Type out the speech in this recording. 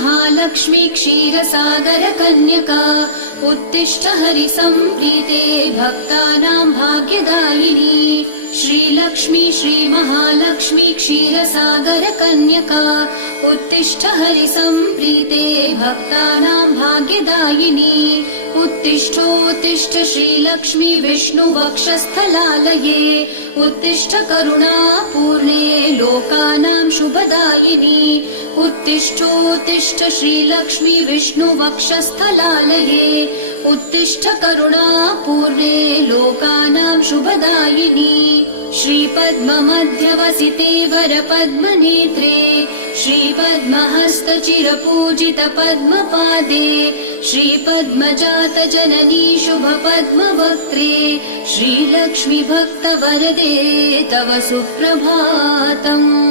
श्रीमहालक्ष्मी क्षीरसागरकन्यका उत्तिष्ठ हरिसम्प्रीते भक्तानां भाग्यदायिनी श्रीलक्ष्मी श्रीमहालक्ष्मी क्षीरसागरकन्यका उत्तिष्ठ हरिसम्प्रीते भक्तानां भाग्यदायिनी उत्तिष्ठोत्तिष्ठ श्रीलक्ष्मी विष्णुवक्षस्थलालये उत्तिष्ठ करुणापूर्णे लोकानां शुभदायिनी उत्तिष्ठोत्तिष्ठ श्रीलक्ष्मी विष्णुवक्षस्थलालये उत्तिष्ठ करुणापूर्णे लोकानां शुभदायिनी श्रीपद्ममध्यवसिते वरपद्मनेत्रे श्रीपद्महस्तचिरपूजितपद्मपादे श्रीपद्मजातजननी शुभपद्मवक्त्रे श्रीलक्ष्मी भक्तवरदे तव सुप्रभातम्।